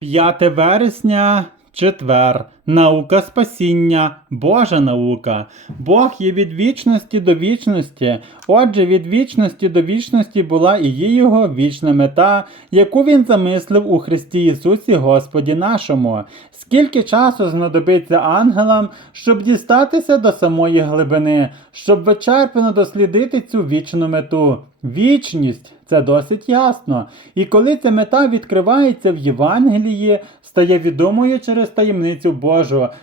5 вересня, четвер. Наука спасіння, Божа наука. Бог є від вічності до вічності. Отже, від вічності до вічності була і є його вічна мета, яку він замислив у Христі Ісусі Господі нашому. Скільки часу знадобиться ангелам, щоб дістатися до самої глибини, щоб вичерпно дослідити цю вічну мету? Вічність це досить ясно. І коли ця мета відкривається в Євангелії, стає відомою через таємницю Божу,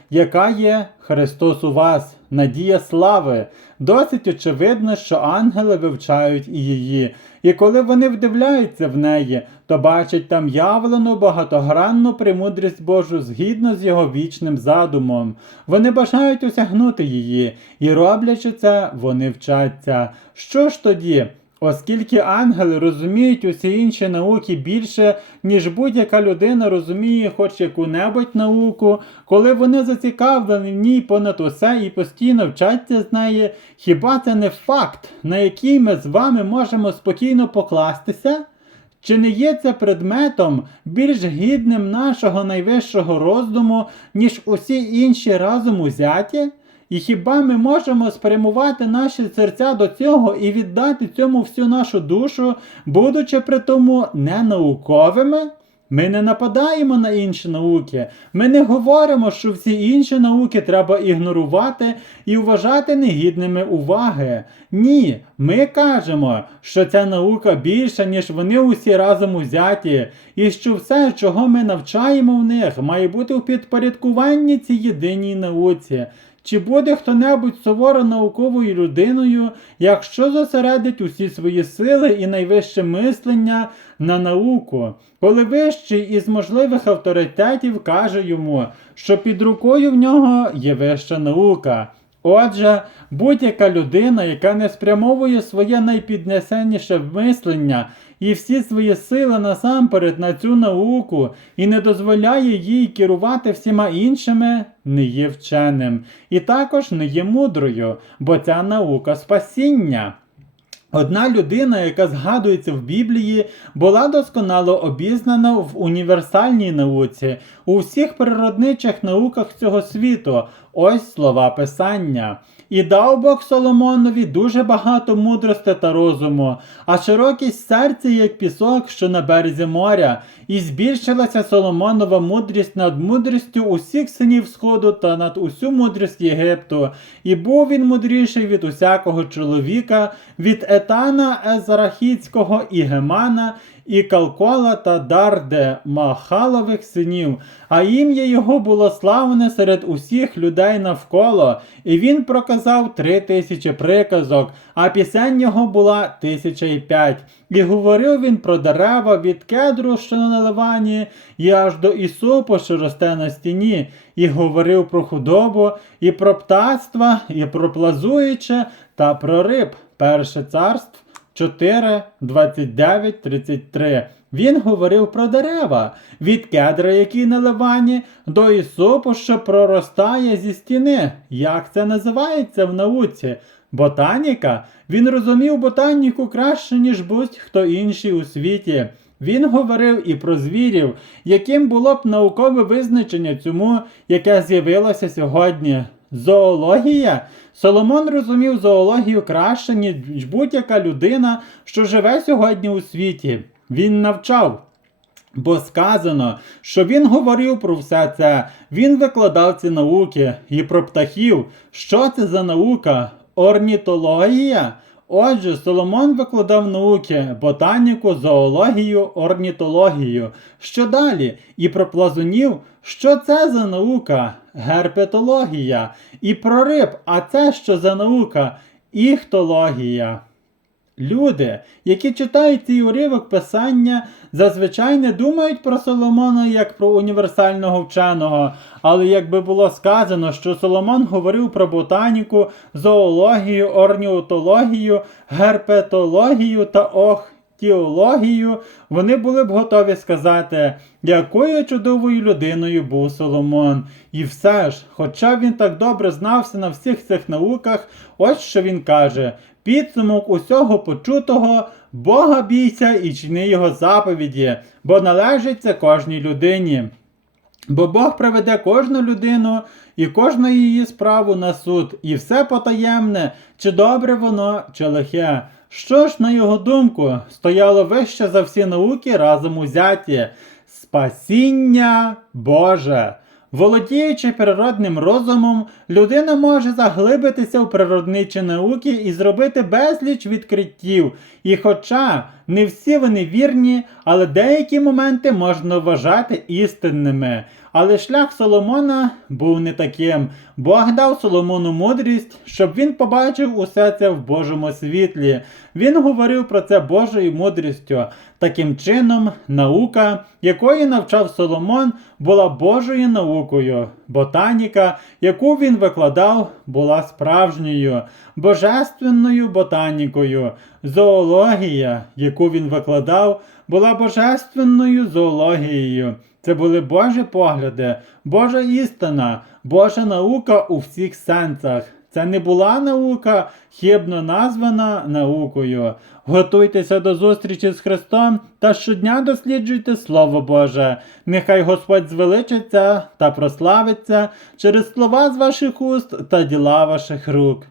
яка є Христос у вас, надія слави. Досить очевидно, що ангели вивчають і її. І коли вони вдивляються в неї, то бачать там явлену багатогранну премудрість Божу згідно з його вічним задумом. Вони бажають осягнути її, і роблячи це, вони вчаться. Що ж тоді? Оскільки ангели розуміють усі інші науки більше, ніж будь-яка людина розуміє хоч яку-небудь науку, коли вони зацікавлені в ній понад усе і постійно вчаться з неї, хіба це не факт, на який ми з вами можемо спокійно покластися? Чи не є це предметом більш гідним нашого найвищого роздуму, ніж усі інші разом узяті? І хіба ми можемо спрямувати наші серця до цього і віддати цьому всю нашу душу, будучи при тому не науковими? Ми не нападаємо на інші науки. Ми не говоримо, що всі інші науки треба ігнорувати і вважати негідними уваги. Ні, ми кажемо, що ця наука більша, ніж вони усі разом узяті, і що все, чого ми навчаємо в них, має бути у підпорядкуванні цій єдиній науці. Чи буде хто-небудь суворо науковою людиною, якщо зосередить усі свої сили і найвище мислення на науку, коли вищий із можливих авторитетів каже йому, що під рукою в нього є вища наука? Отже, будь-яка людина, яка не спрямовує своє найпіднесеніше мислення і всі свої сили насамперед на цю науку і не дозволяє їй керувати всіма іншими, не є вченим, і також не є мудрою, бо ця наука спасіння. Одна людина, яка згадується в Біблії, була досконало обізнана в універсальній науці, у всіх природничих науках цього світу. Ось слова Писання. І дав Бог Соломонові дуже багато мудрости та розуму, а широкість серця, як пісок, що на березі моря, і збільшилася Соломонова мудрість над мудрістю усіх синів Сходу та над усю мудрість Єгипту, і був він мудріший від усякого чоловіка, від Етана Езрахіцького і Гемана, і Калкола та Дарде Махалових синів, а ім'я його було славне серед усіх людей навколо, і він проказав три тисячі приказок, а пісень його була тисяча і п'ять. І говорив він про дерева від кедру, що на Ливані, і аж до Ісупу, що росте на стіні, і говорив про худобу, і про птацтва, і про плазуюче, та про риб. Перше царство. 4, 29, 33. Він говорив про дерева, від кедра, який на ливані, до ісопу, що проростає зі стіни. Як це називається в науці? Ботаніка? Він розумів ботаніку краще, ніж будь-хто інший у світі. Він говорив і про звірів, яким було б наукове визначення цьому, яке з'явилося сьогодні. Зоологія. Соломон розумів зоологію краще, ніж будь-яка людина, що живе сьогодні у світі. Він навчав. Бо сказано, що він говорив про все це, він викладав ці науки і про птахів. Що це за наука? Орнітологія? Отже, Соломон викладав науки, ботаніку, зоологію, орнітологію. Що далі? І про плазунів, що це за наука? Герпетологія. І про риб, а це що за наука? Іхтологія. Люди, які читають цей уривок писання, зазвичай не думають про Соломона як про універсального вченого. Але якби було сказано, що Соломон говорив про ботаніку, зоологію, орніотологію, герпетологію та охтіологію, вони були б готові сказати, якою чудовою людиною був Соломон. І все ж, хоча він так добре знався на всіх цих науках, ось що він каже. Підсумок усього почутого Бога бійся і чини його заповіді, бо належить це кожній людині. Бо Бог приведе кожну людину і кожну її справу на суд, і все потаємне, чи добре воно, чи лихе. Що ж, на його думку, стояло вище за всі науки разом узяті спасіння Боже. Володіючи природним розумом, людина може заглибитися в природничі науки і зробити безліч відкриттів. І хоча не всі вони вірні, але деякі моменти можна вважати істинними. Але шлях Соломона був не таким. Бог дав Соломону мудрість, щоб він побачив усе це в Божому світлі. Він говорив про це Божою мудрістю. Таким чином, наука, якої навчав Соломон, була Божою наукою. Ботаніка, яку він викладав, була справжньою, божественною ботанікою. Зоологія, яку він викладав, була божественною зоологією. Це були Божі погляди, Божа істина, Божа наука у всіх сенсах. Це не була наука, хибно названа наукою. Готуйтеся до зустрічі з Христом та щодня досліджуйте Слово Боже. Нехай Господь звеличиться та прославиться через слова з ваших уст та діла ваших рук.